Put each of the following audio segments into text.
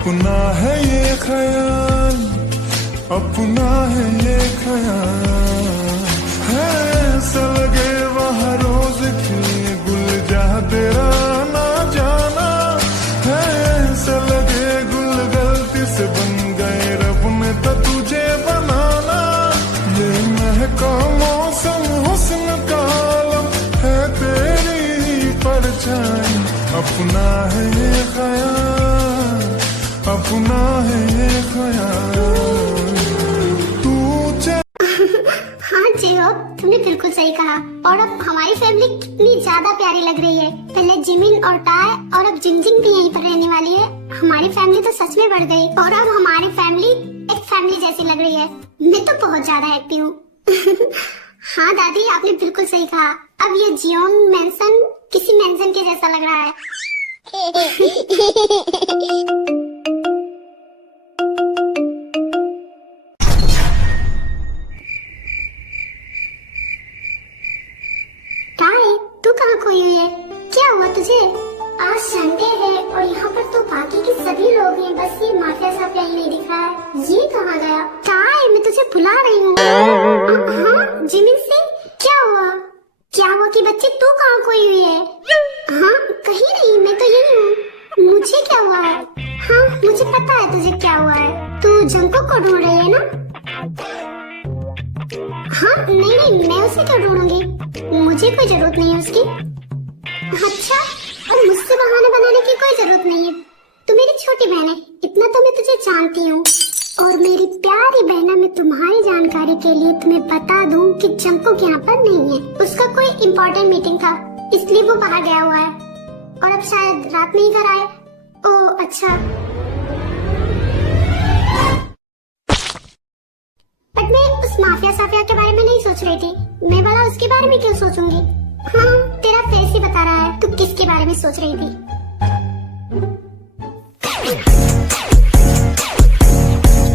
अपना है ये ख्याल, अपना है ये ख्याल, है ऐसा लगे वहाँ रोज की गुल जा तेरा ना जाना, है ऐसा लगे गुल गलती से बन गए रब ने तो तुझे बनाना। ये महका मौसम हुस्न का आलम है तेरी परछाई, अपना है ये ख्याल, अपना है ये ख्याल। हाँ जियो, तुमने बिल्कुल सही कहा। और अब हमारी फैमिली कितनी ज्यादा प्यारी लग रही है। पहले जिमिन और टाय और अब जिंजिंग भी यहीं पर रहने वाली है। हमारी फैमिली तो सच में बढ़ गई और अब हमारी फैमिली एक फैमिली जैसी लग रही है। मैं तो बहुत ज्यादा हैप्पी हूँ। हाँ दादी, आपने बिल्कुल सही कहा। अब ये जियोंग मेंशन किसी मेंशन के जैसा लग रहा है। तू कहाँ खोई हुई है? क्या हुआ तुझे? आज संडे है और यहाँ पर तो बाकी के सभी लोग हैं, बस ये माफिया साफिया ही नहीं दिख रहा है। ये कहाँ गया? काय, मैं तुझे बुला रही हूँ। हाँ जिमिन सिंह, क्या हुआ? क्या हुआ कि बच्चे तू कहाँ खोई हुई है? हाँ कहीं नहीं, मैं तो यही हूँ। मुझे क्या हुआ है? हाँ मुझे पता है तुझे क्या हुआ है। तू जंको को ढूंढ रही है ना? हाँ नहीं, मैं उसे क्यों ढूंढूंगी? मुझे कोई जरूरत नहीं है उसकी। अच्छा, और मुझसे बहाने बनाने की कोई जरूरत नहीं है। तू मेरी छोटी बहन है, इतना तो मैं तुझे जानती हूँ। और मेरी प्यारी बहना, मैं तुम्हारी जानकारी के लिए तुम्हें बता दूं कि जंकुक यहाँ पर नहीं है। उसका कोई इम्पोर्टेंट मीटिंग था, इसलिए वो बाहर गया हुआ है और अब शायद रात में ही घर आए। ओह अच्छा, बट मैं उस माफिया साफिया के बारे में नहीं सोच रही थी। मैं भला उसके बारे में क्यों सोचूंगी? हाँ तेरा फेस ही बता रहा है तू किसके बारे में सोच रही थी।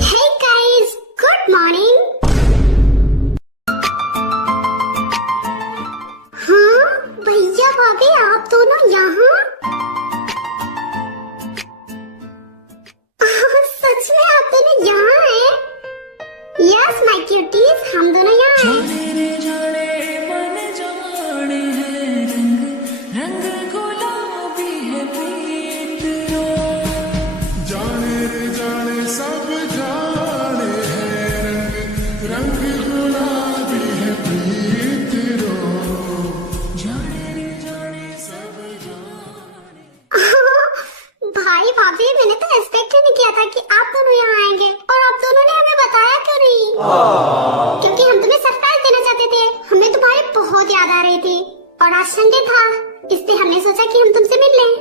Hey guys, good morning. हाँ भैया भाभी, आप दोनों यहाँ? सच में आप दोनों यहाँ हैं? Yes, my cuties, हम दोनों यहाँ हैं। भाई भाभी, मैंने तो एक्सपेक्ट ही नहीं किया था कि आप दोनों यहाँ आएंगे। और आप दोनों ने हमें बताया क्यों नहीं? क्योंकि हम तुम्हें सरप्राइज देना चाहते थे। हमें तुम्हारी बहुत याद आ रही थी और आज संडे था, इसलिए हमने सोचा कि हम तुमसे मिल लें।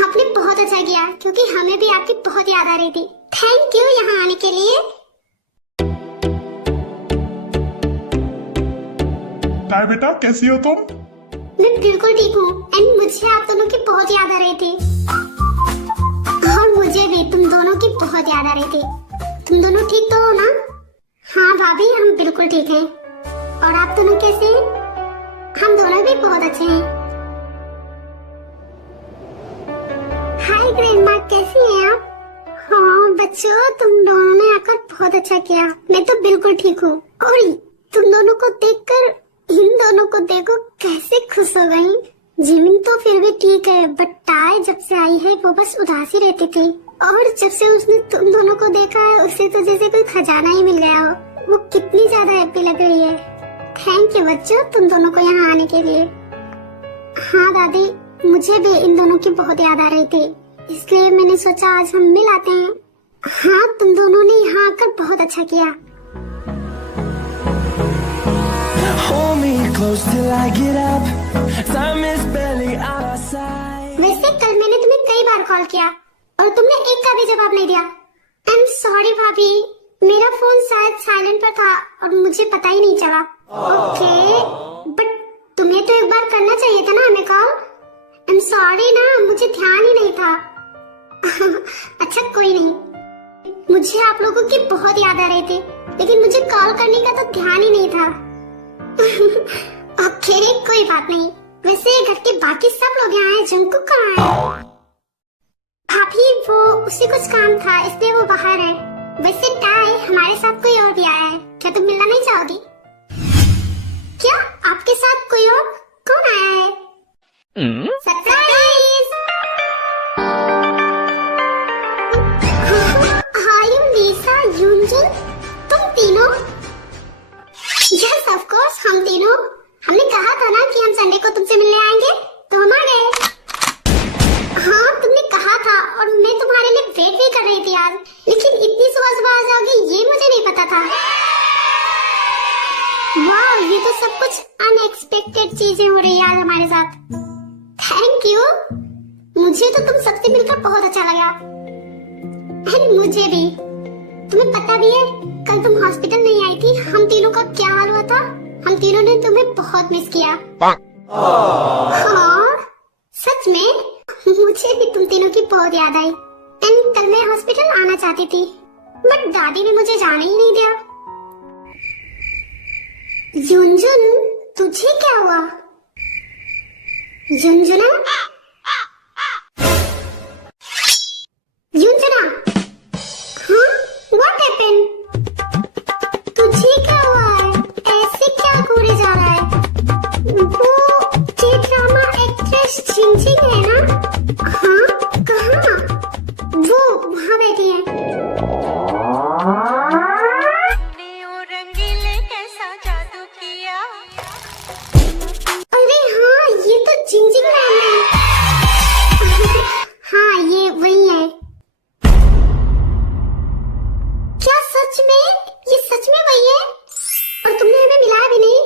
आपने बहुत अच्छा किया, क्योंकि हमें भी आपकी बहुत याद आ रही थी। थैंक यू यहाँ आने के लिए। टाय बेटा, कैसी हो तुम? मैं बिल्कुल ठीक हूँ एंड मुझे आप दोनों की बहुत याद आ रही थी। और मुझे भी तुम दोनों की बहुत याद आ रही थी। तुम दोनों ठीक तो हो ना? हाँ भाभी, हम बिल्कुल ठीक हैं। और आप दोनों कैसे हैं? हम दोनों भी बहुत अच्छे हैं। हाय ग्रैंडमा, कैसी हैं आप? हाँ बच्चों, तुम दोनों ने आकर बहुत अच्छा किया। मैं तो बिल्कुल ठीक हूँ। और तुम दोनों को देखकर, इन दोनों को देखो कैसे खुश हो गई। जिमिन तो फिर भी ठीक है, बट टाय जब से आई है वो बस उदास ही रहती थी। और जब से उसने तुम दोनों को देखा है, उसे तो जैसे कोई खजाना ही मिल गया हो। वो कितनी ज्यादा हैप्पी लग रही है। थैंक यू बच्चों, तुम दोनों को यहाँ आने के लिए। हाँ दादी, मुझे भी इन दोनों की बहुत याद आ रही थी, इसलिए मैंने सोचा आज हम मिल आते हैं। हाँ, तुम दोनों ने यहाँ आकर बहुत अच्छा किया। वैसे कल मैंने तुम्हें कई बार कॉल किया और तुमने एक का भी जवाब नहीं दिया। आई एम सॉरी भाभी, मेरा फोन शायद साइलेंट पर था और मुझे पता ही नहीं चला। ओके, बट तुम्हें तो एक बार करना चाहिए था ना हमें कॉल। आई एम सॉरी ना, मुझे ध्यान ही नहीं था। अच्छा कोई नहीं, मुझे आप लोगों की बहुत याद आ रही थी, लेकिन मुझे कॉल करने का तो ध्यान ही नहीं था। ओके कोई बात नहीं। वैसे घर के बाकी सब लोग यहाँ हैं, जंकुक कहाँ है? भाभी वो उसे कुछ काम था इसलिए वो बाहर है। वैसे टाई हमारे साथ कोई और भी आया है, क्या तुम मिलना नहीं चाहोगी? क्या आपके साथ कोई और? कौन आया है? सरप्राइज! हाय लीसा, यूंजुन, तुम तीनों? यस ऑफ कोर्स, हम तीनों। हमने कहा था ना कि हम संडे को तुमसे मिलने आएंगे, तो हम आ गए। हाँ तुमने कहा था और मैं तुम्हारे लिए वेट भी कर रही थी आज, लेकिन इतनी सुबह सुबह आ जाओगी ये मुझे नहीं पता था। वाह, ये तो सब कुछ अनएक्सपेक्टेड चीजें हो रही है आज हमारे साथ। थैंक यू, मुझे तो तुम सबसे मिलकर बहुत अच्छा लगा। एंड मुझे भी। तुम्हें पता भी है कल तुम हॉस्पिटल नहीं आई थी, हम तीनों का क्या हाल हुआ था? हम तीनों ने तुम्हें बहुत मिस किया। हाँ सच में, मुझे भी तुम तीनों की बहुत याद आई। एंड कल मैं हॉस्पिटल आना चाहती थी, बट दादी ने मुझे जाने ही नहीं दिया। युंजुन, तुझे क्या हुआ? युंजुना, युंजुना, हाँ व्हाट हैपेंड? तुझे क्या हुआ है? ऐसे क्या घूरे जा रहा है? वो ड्रामा एक्ट्रेस जिंजिंग है ना? हाँ कहाँ? वो वहाँ बैठी है। रंगीले कैसा जादू किया। अरे हाँ, ये तो जिंजिंग मैम है। हाँ ये वही है। क्या सच में? ये सच में वही है? और तुमने हमें मिलाया भी नहीं।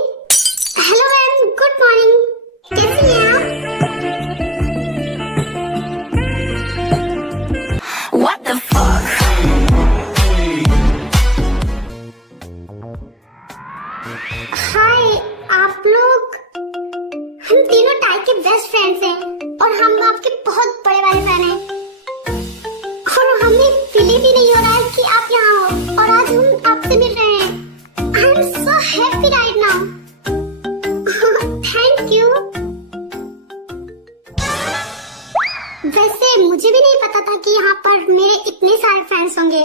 हेलो मैम, गुड मॉर्निंग, कैसी हैं आप? What the fuck? हाय आप लोग, हम तीनों टाई के बेस्ट फ्रेंड्स हैं और हम आपके बहुत बड़े वाले फैन हैं। और हमें फील भी नहीं हो रहा है कि आप यहाँ हो और आज हम आपसे मिल रहे हैं। I am so happy right now. Thank you. वैसे मुझे भी नहीं पता था कि यहाँ पर मेरे इतने सारे फैंस होंगे।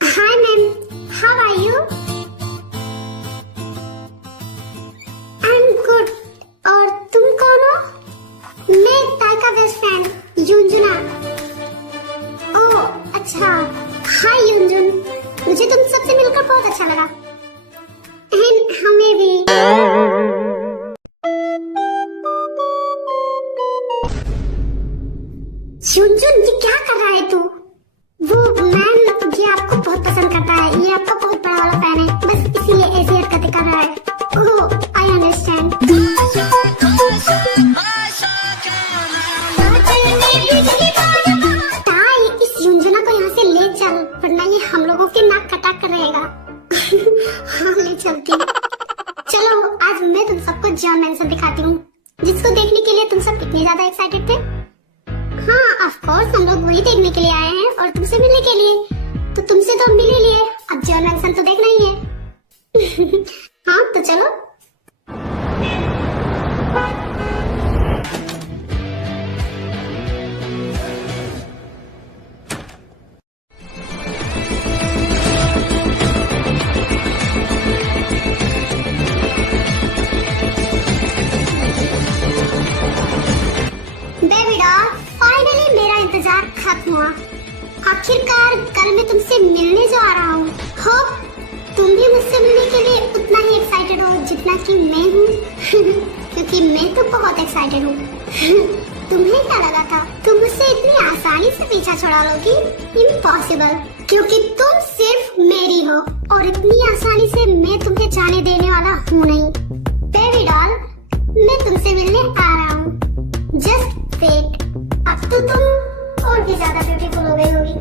Hi ma'am, how are you? I am good. और तुम कौन हो? मैं टाई का बेस्ट फ्रेंड युंजुना। ओह अच्छा, हाय युंजुन, मुझे तुम सबसे मिलकर बहुत अच्छा लगा। एंड हमें भी। युंजुन, ये क्या कर रहा है तू? वो मैम ये आपको बहुत पसंद करता है, ये आपका बहुत बड़ा वाला फैन है, बस इसीलिए ऐसी हरकतें कर रहा है। ओह आई अंडरस्टैंड। टाई, इस युंजुना को यहाँ से ले चल, वरना ये हम लोगों के नाक कटा कर रहेगा। हाँ ले चलती हूँ। चलो आज मैं तुम सबको जॉन मैनसन दिखाती हूँ, जिसको देखने के लिए तुम सब इतने ज्यादा एक्साइटेड थे। हाँ ऑफ कोर्स, हम लोग वही देखने के लिए आए हैं और तुमसे मिलने के लिए। तो तुमसे तो मिल ही लिए, अब जॉन मैनसन तो देखना ही है। हाँ तो चलो। बेबी डॉल, फाइनली मेरा इंतजार खत्म हुआ। आखिरकार कल मैं तुमसे मिलने जो आ रहा हूँ। होप तुम भी मुझसे मिलने के लिए उतना ही एक्साइटेड हो जितना कि मैं हूँ। क्योंकि मैं तो बहुत एक्साइटेड हूँ। तुम्हें क्या लगा था तुम मुझसे इतनी आसानी से पीछा छुड़ा लोगी? इम्पॉसिबल, क्योंकि तुम सिर्फ मेरी हो और इतनी आसानी से मैं तुम्हें जाने देने वाला हूँ नहीं। बेबी डॉल, मैं तुमसे मिलने आ रहा हूँ। जस्ट वेट, अब तो तुम और भी ज्यादा ब्यूटीफुल हो गई होगी।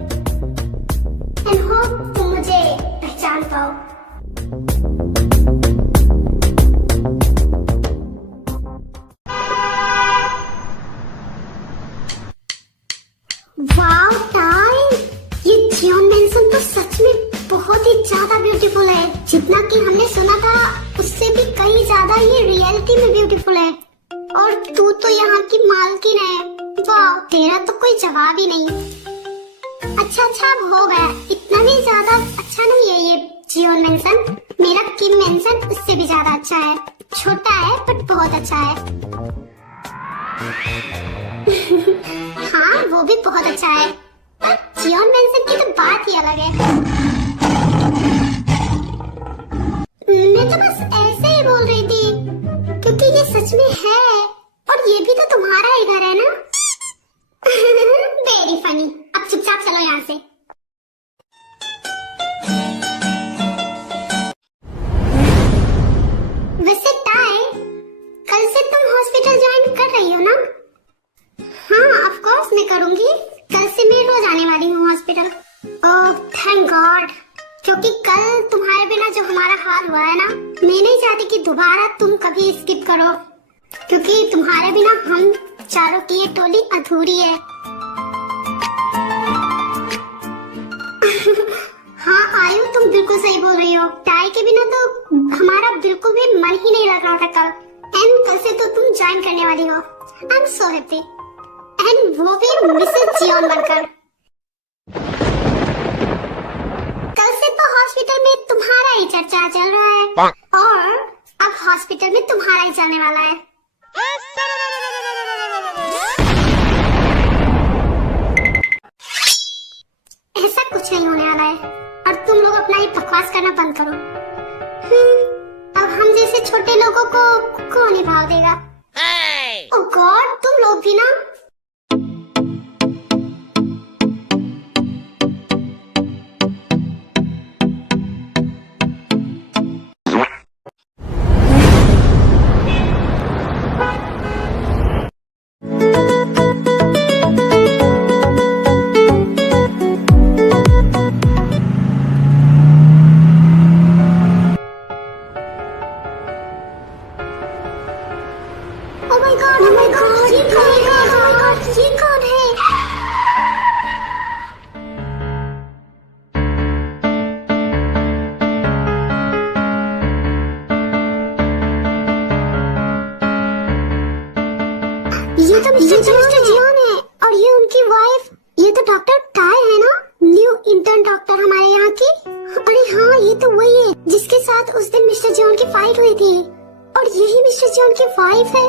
एंड होप तुम मुझे पहचान पाओ। वाओ टाई, ये जॉन मैनसन तो सच में बहुत ही ज्यादा ब्यूटीफुल है। जितना कि हमने सुना था उससे भी कहीं ज्यादा ये रियलिटी में ब्यूटीफुल है। और तू तो यहाँ की मालकिन है। वाह, तेरा तो कोई जवाब ही नहीं। अच्छा अब हो गया, इतना भी ज्यादा अच्छा नहीं है ये जियोन मेंशन। मेरा किम मेंशन उससे भी ज्यादा अच्छा है। छोटा है बट बहुत अच्छा है। हाँ, वो भी बहुत अच्छा है। जियोन मेंशन की तो बात ही अलग है। मैं तो बस ऐसे ही बोल रही थी क्योंकि ये सच में है और ये भी तो तुम्हारा ही घर है ना। Very funny. अब चुपचाप चलो यहाँ से। वैसे टाई, कल से तुम हॉस्पिटल ज्वाइन कर रही हो ना? हाँ, ऑफ कोर्स मैं करूंगी। कल से मैं रोज आने वाली हूँ हॉस्पिटल। ओह थैंक गॉड, क्योंकि कल तुम्हारे बिना जो हमारा हाल हुआ है ना, मैं नहीं चाहती कि दोबारा तुम कभी स्किप करो, क्योंकि तुम्हारे बिना हम चारों की ये टोली अधूरी है। हाँ आयु, तुम बिल्कुल सही बोल रही हो। टाई के बिना तो हमारा बिल्कुल भी मन ही नहीं लग रहा था कल। एंड कल से तो तुम ज्वाइन करने वाली हो। I am so happy. And वो भी मिसेस जियोन बनकर। कल से तो हॉस्पिटल में तुम्हारा ही चर्चा चल रहा है और अब हॉस्पिटल में तुम्हारा ही चलने वाला है। ऐसा कुछ नहीं होने वाला है और तुम लोग अपना ही बकवास करना बंद करो। अब हम जैसे छोटे लोगों को कौन ही भाव देगा? ओह गॉड, तुम लोग भी ना। ये कौन है? ये तो मिस्टर जियोन है और ये उनकी वाइफ। ये तो डॉक्टर टाई है ना, न्यू इंटर्न डॉक्टर हमारे यहाँ की। अरे हाँ, ये तो वही है जिसके साथ उस दिन मिस्टर जियोन की फाइट हुई थी और यही मिस्टर जियोन की वाइफ है।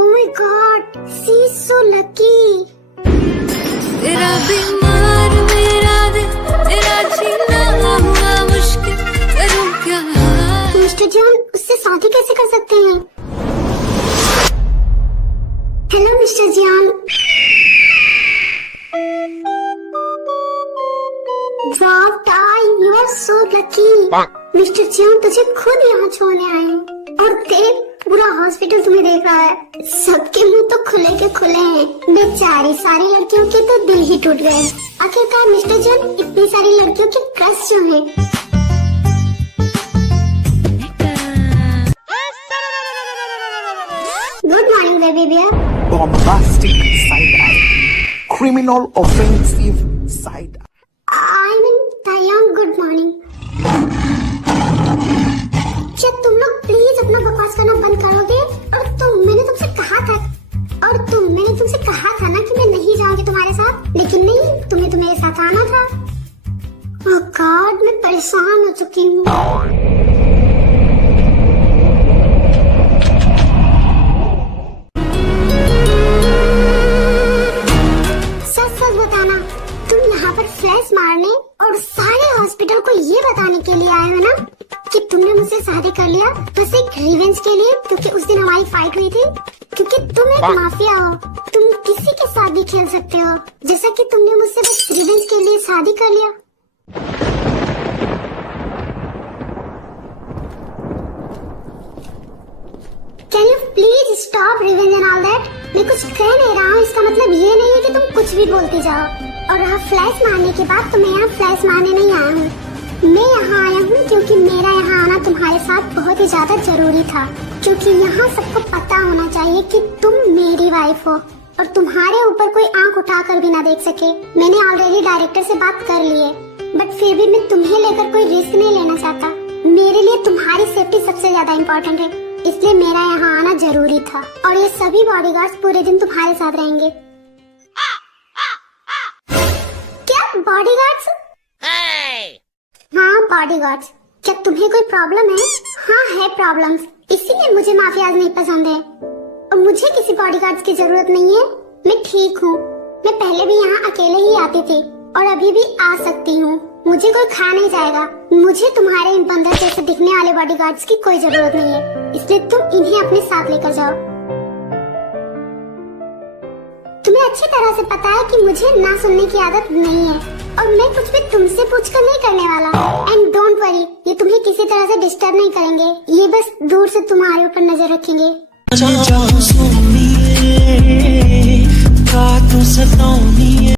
Oh my God, she is so lucky. तेरा बीमार मेरा दिल, तेरा जीना हुआ मुश्किल, करूं क्या? मिस्टर जियोन उससे शादी कैसे कर सकते हैं? Hello mister Jeon. वाह tie, you are so lucky. Mister Jeon तुझे खुद यहाँ छोड़ने आए हैं और देख पूरा हॉस्पिटल तुम्हें देख रहा है। सबके मुंह तो खुले के खुले हैं। बेचारी सारी लड़कियों के तो दिल ही टूट गए। आखिरकार मिस्टर जियोन इतनी सारी लड़कियों की क्रश जो है। Good morning baby bear. Bombastic side eye, criminal offensive side eye. I mean Taeyang, good morning. क्या तुम लोग प्लीज अपना बकवास करना बंद करोगे? और मैंने तुमसे कहा था ना कि मैं नहीं जाऊंगी तुम्हारे साथ, लेकिन नहीं, तुम्हें तो मेरे साथ आना था। ओह गॉड, मैं परेशान हो चुकी हूँ। सच बताना, तुम यहाँ पर फ्लैश मारने और सारे हॉस्पिटल को ये बताने के लिए आए हो ना कि तुमने मुझसे शादी कर लिया बस एक रिवेंज के लिए, क्योंकि उस दिन हमारी फाइट हुई थी। क्योंकि तुम एक माफिया हो, तुम किसी के साथ भी खेल सकते हो, जैसा कि तुमने मुझसे बस रिवेंज के लिए शादी कर लिया। Can you please stop revenge and all that? मैं कुछ कह नहीं रहा हूँ, इसका मतलब ये नहीं है कि तुम कुछ भी बोलती जाओ। और रहा फ्लैश मारने की बात, तो मैं यहाँ फ्लैश मारने नहीं आया हूँ। मैं यहाँ आया हूँ क्योंकि मेरा यहाँ आना तुम्हारे साथ बहुत ही ज्यादा जरूरी था, क्योंकि यहाँ सबको पता होना चाहिए कि तुम मेरी वाइफ हो और तुम्हारे ऊपर कोई आंख उठाकर भी ना देख सके। मैंने ऑलरेडी डायरेक्टर से बात कर ली है, बट फिर भी मैं तुम्हें लेकर कोई रिस्क नहीं लेना चाहता। मेरे लिए तुम्हारी सेफ्टी सबसे ज्यादा इम्पोर्टेंट है इसलिए मेरा यहाँ आना जरूरी था। और ये सभी बॉडीगार्ड्स पूरे दिन तुम्हारे साथ रहेंगे। क्या बॉडीगार्ड्स? हाँ बॉडीगार्ड्स। क्या तुम्हें कोई प्रॉब्लम है? हाँ है प्रॉब्लम्स, इसीलिए मुझे माफियाज नहीं पसंद है। और मुझे किसी बॉडीगार्ड्स की जरूरत नहीं है, मैं ठीक हूँ। मैं पहले भी यहाँ अकेले ही आती थी और अभी भी आ सकती हूँ। मुझे कोई खा नहीं जाएगा। मुझे तुम्हारे इन बंदर जैसे दिखने वाले बॉडीगार्ड्स की कोई जरूरत नहीं है, इसलिए तुम इन्हें अपने साथ लेकर जाओ। तुम्हें अच्छी तरह से पता है कि मुझे ना सुनने की आदत नहीं है और मैं कुछ भी तुमसे पूछकर नहीं करने वाला। एंड डोंट वरी, ये तुम्हें किसी तरह से डिस्टर्ब नहीं करेंगे। ये बस दूर से तुम्हारे ऊपर नजर रखेंगे। जाओ सोनिए, का तो सताओ।